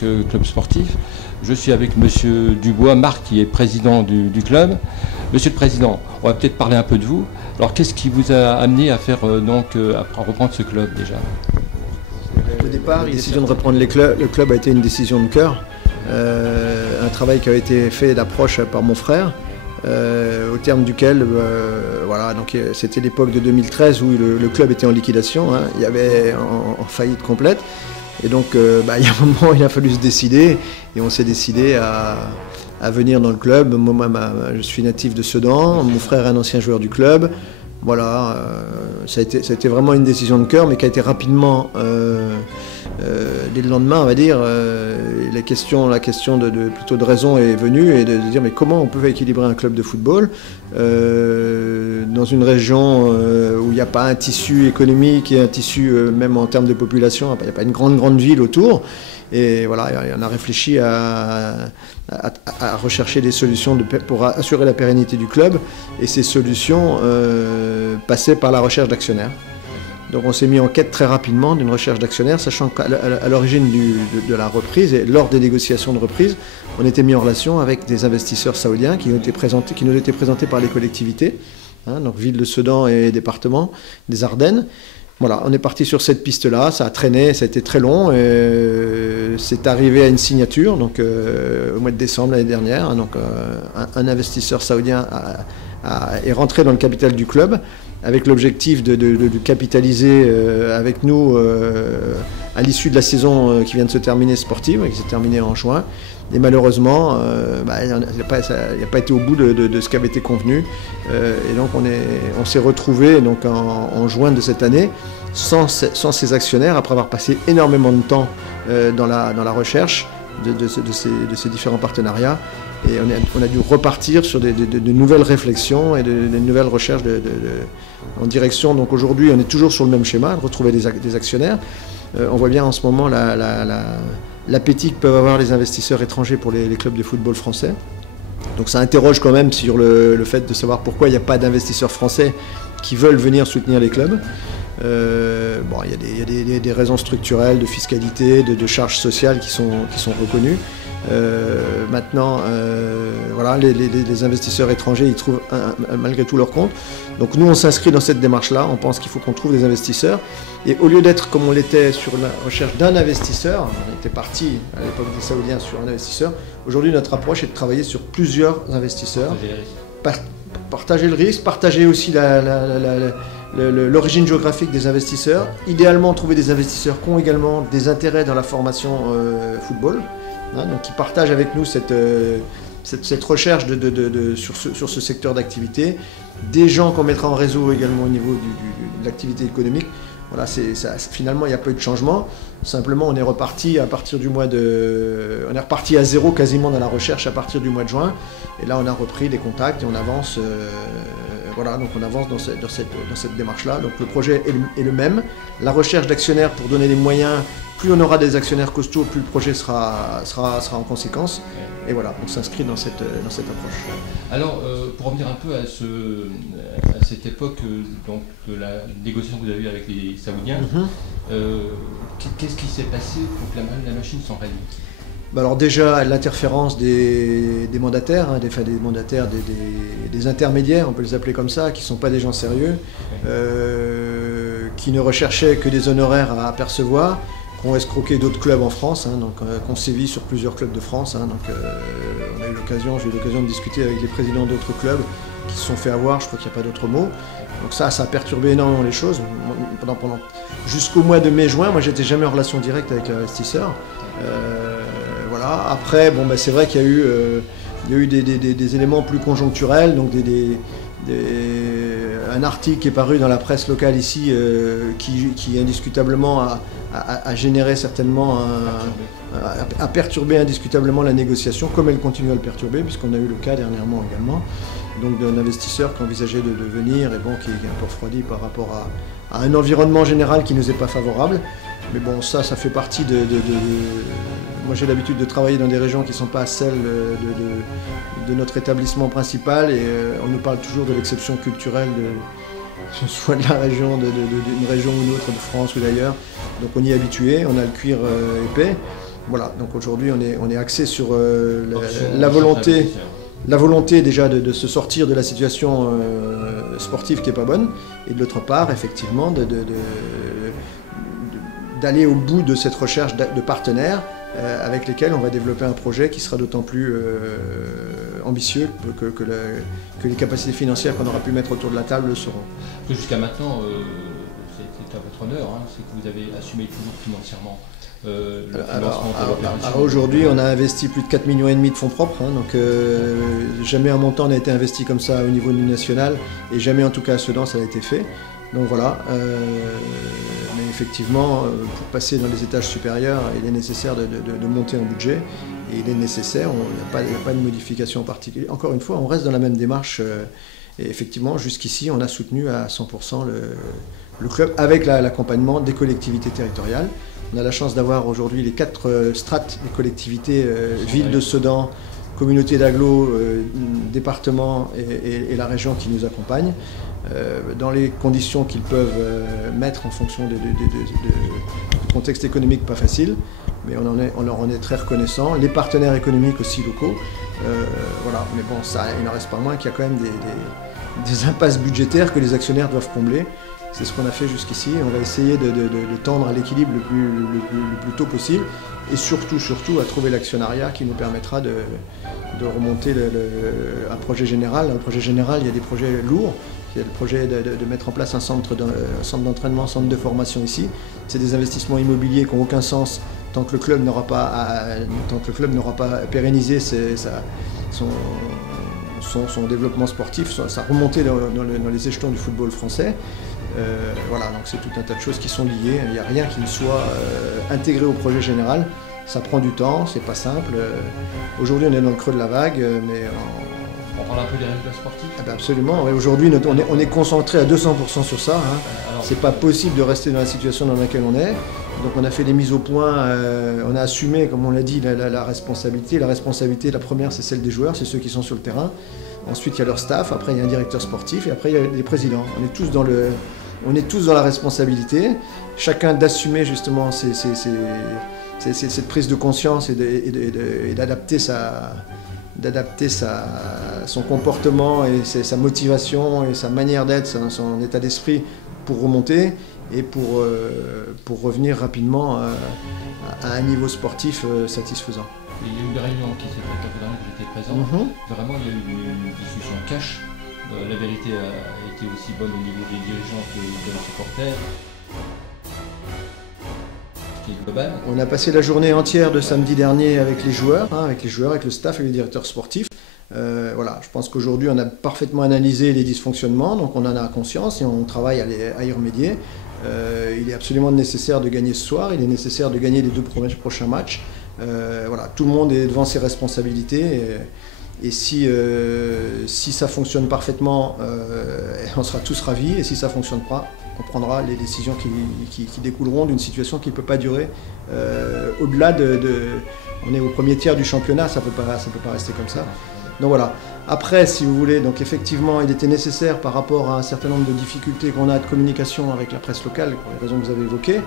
que club sportif. Je suis avec Monsieur Dubois, Marc, qui est président du club. Monsieur le Président, on va peut-être parler un peu de vous. Alors, qu'est-ce qui vous a amené à faire à reprendre ce club déjà? Au départ, la décision de reprendre le club a été une décision de cœur. Un travail qui a été fait d'approche par mon frère, au terme duquel, voilà, donc c'était l'époque de 2013 où le club était en liquidation, hein, il y avait en faillite complète. Et donc, il y a un moment, il a fallu se décider, et on s'est décidé à venir dans le club. Moi, je suis natif de Sedan, mon frère est un ancien joueur du club. Voilà, ça a été vraiment une décision de cœur, mais qui a été rapidement, dès le lendemain, on va dire, la question plutôt de raison est venue, et de dire mais comment on peut équilibrer un club de football dans une région où il n'y a pas un tissu économique et un tissu, même en termes de population, il n'y a pas une grande ville autour. Et voilà, on a réfléchi à rechercher des solutions pour assurer la pérennité du club. Et ces solutions passaient par la recherche d'actionnaires. Donc on s'est mis en quête très rapidement d'une recherche d'actionnaires, sachant qu'à l'origine de la reprise et lors des négociations de reprise, on était mis en relation avec des investisseurs saoudiens qui nous étaient présentés par les collectivités, hein, donc ville de Sedan et département des Ardennes. Voilà, on est parti sur cette piste-là, ça a traîné, ça a été très long, c'est arrivé à une signature, donc au mois de décembre l'année dernière, hein, donc un investisseur saoudien est rentré dans le capital du club, avec l'objectif de capitaliser avec nous à l'issue de la saison qui vient de se terminer sportive, qui s'est terminée en juin. Et malheureusement, il n'a pas été au bout de ce qui avait été convenu. Et donc on s'est retrouvé donc en juin de cette année sans ces actionnaires, après avoir passé énormément de temps dans la recherche de ces différents partenariats. Et on a dû repartir sur de nouvelles réflexions et de nouvelles recherches en direction. Donc aujourd'hui, on est toujours sur le même schéma, de retrouver des actionnaires. On voit bien en ce moment l'appétit que peuvent avoir les investisseurs étrangers pour les clubs de football français. Donc ça interroge quand même sur le fait de savoir pourquoi il n'y a pas d'investisseurs français qui veulent venir soutenir les clubs. Il y a des raisons structurelles, de fiscalité, de charges sociales qui sont reconnues. Maintenant, voilà, les investisseurs étrangers, ils trouvent malgré tout leur compte. Donc nous, on s'inscrit dans cette démarche-là. On pense qu'il faut qu'on trouve des investisseurs. Et au lieu d'être comme on l'était sur la recherche d'un investisseur, on était parti à l'époque des Saoudiens sur un investisseur. Aujourd'hui, notre approche est de travailler sur plusieurs investisseurs. Partager le risque, partager aussi l'origine géographique des investisseurs. Idéalement, trouver des investisseurs qui ont également des intérêts dans la formation football. Hein, donc qui partagent avec nous cette recherche sur ce secteur d'activité, des gens qu'on mettra en réseau également au niveau de l'activité économique. Voilà, finalement il n'y a pas eu de changement, simplement on est reparti à partir du mois on est reparti à zéro quasiment dans la recherche à partir du mois de juin, et là on a repris des contacts et on avance, voilà, donc on avance dans cette démarche-là. Donc le projet est le même, la recherche d'actionnaires pour donner les moyens. Plus on aura des actionnaires costauds, plus le projet sera en conséquence. Et voilà, on s'inscrit dans cette approche. Alors, pour revenir un peu à cette époque donc, de la négociation que vous avez eue avec les Saoudiens, qu'est-ce qui s'est passé pour que la machine s'enraye? Alors déjà, l'interférence des mandataires, hein, des mandataires, des intermédiaires, on peut les appeler comme ça, qui ne sont pas des gens sérieux, qui ne recherchaient que des honoraires à percevoir, qui ont escroqué d'autres clubs en France, hein, donc qu'on sévit sur plusieurs clubs de France. Hein, donc j'ai eu l'occasion de discuter avec les présidents d'autres clubs qui se sont fait avoir, je crois qu'il n'y a pas d'autre mot. Donc ça a perturbé énormément les choses. Jusqu'au mois de mai-juin, moi j'étais jamais en relation directe avec l'investisseur. Voilà. Après, c'est vrai qu'il y a eu des éléments plus conjoncturels, donc un article qui est paru dans la presse locale ici qui indiscutablement a généré certainement, a perturbé indiscutablement la négociation, comme elle continue à le perturber, puisqu'on a eu le cas dernièrement également, donc d'un investisseur qui envisageait de venir et qui est un peu refroidi par rapport à un environnement général qui ne nous est pas favorable. Mais bon, ça fait partie Moi j'ai l'habitude de travailler dans des régions qui ne sont pas celles de notre établissement principal, et on nous parle toujours de l'exception culturelle soit de la région, d'une région ou une autre de France ou d'ailleurs. Donc on y est habitué, on a le cuir épais. Voilà, donc aujourd'hui on est axé sur la volonté déjà de se sortir de la situation sportive qui n'est pas bonne, et de l'autre part, effectivement, d'aller au bout de cette recherche de partenaires avec lesquels on va développer un projet qui sera d'autant plus ambitieux que les capacités financières qu'on aura pu mettre autour de la table le seront. Jusqu'à maintenant, c'est à votre honneur, hein, c'est que vous avez assumé toujours financièrement. Alors aujourd'hui, on a investi plus de 4,5 millions de fonds propres, hein, donc jamais un montant n'a été investi comme ça au niveau national, et jamais en tout cas à Sedan ça a été fait. Donc voilà, mais effectivement, pour passer dans les étages supérieurs, il est nécessaire de monter en budget, et il est nécessaire, il n'y a pas de modification en particulier. Encore une fois, on reste dans la même démarche, et effectivement, jusqu'ici, on a soutenu à 100% le club avec l'accompagnement des collectivités territoriales. On a la chance d'avoir aujourd'hui les 4 strates des collectivités, ville de Sedan, communauté d'agglo, département et la région qui nous accompagnent, dans les conditions qu'ils peuvent mettre en fonction du contexte économique pas facile, mais on leur en est très reconnaissant. Les partenaires économiques aussi locaux, voilà. Mais bon, il n'en reste pas moins qu'il y a quand même des impasses budgétaires que les actionnaires doivent combler. C'est ce qu'on a fait jusqu'ici. On va essayer de tendre à l'équilibre le plus tôt possible, et surtout à trouver l'actionnariat qui nous permettra de remonter un projet général. Dans le projet général, il y a des projets lourds. Il y a le projet de mettre en place un centre d'entraînement, un centre de formation ici. C'est des investissements immobiliers qui n'ont aucun sens tant que le club n'aura pas pérennisé son développement sportif, sa remontée dans les échelons du football français. Voilà, donc c'est tout un tas de choses qui sont liées. Il n'y a rien qui ne soit intégré au projet général. Ça prend du temps, c'est pas simple. Aujourd'hui, on est dans le creux de la vague, mais on parle un peu des résultats sportifs. Ah ben absolument. Aujourd'hui, on est concentré à 200% sur ça. Hein. C'est pas possible de rester dans la situation dans laquelle on est. Donc on a fait des mises au point, on a assumé, comme on l'a dit, la responsabilité. La responsabilité, la première, c'est celle des joueurs, c'est ceux qui sont sur le terrain. Ensuite, il y a leur staff, après il y a un directeur sportif, et après il y a les présidents. On est tous dans la responsabilité, chacun d'assumer justement cette prise de conscience et d'adapter son comportement et sa motivation et sa manière d'être, son état d'esprit pour remonter et pour revenir rapidement à un niveau sportif satisfaisant. Il y a eu une réunion qui s'est faite l'année dernière, j'étais présent. Vraiment, il y a eu une discussion cash. La vérité a été aussi bonne au niveau des dirigeants que de leurs supporters. Global. On a passé la journée entière de samedi dernier avec les joueurs, avec le staff et les directeurs sportifs. Voilà, je pense qu'aujourd'hui, on a parfaitement analysé les dysfonctionnements, donc on en a conscience et on travaille à y remédier. Il est absolument nécessaire de gagner ce soir, il est nécessaire de gagner les 2 prochains matchs. Voilà, tout le monde est devant ses responsabilités et si ça fonctionne parfaitement, on sera tous ravis, et si ça ne fonctionne pas, on prendra les décisions qui découleront d'une situation qui ne peut pas durer au-delà on est au premier tiers du championnat, ça peut pas rester comme ça. Donc voilà. Après, si vous voulez, donc effectivement, il était nécessaire par rapport à un certain nombre de difficultés qu'on a de communication avec la presse locale, pour les raisons que vous avez évoquées,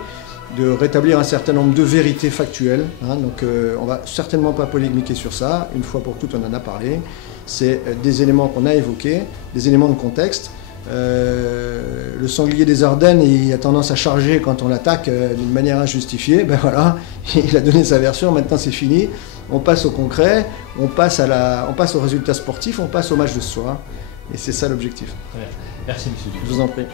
de rétablir un certain nombre de vérités factuelles. Donc on va certainement pas polémiquer sur ça, une fois pour toutes on en a parlé. C'est des éléments qu'on a évoqués, des éléments de contexte. Le sanglier des Ardennes, il a tendance à charger quand on l'attaque d'une manière injustifiée. Ben voilà, il a donné sa version, maintenant c'est fini. On passe au concret, on passe au résultat sportif, on passe au match de ce soir. Et c'est ça l'objectif. Merci monsieur. Je vous en prie.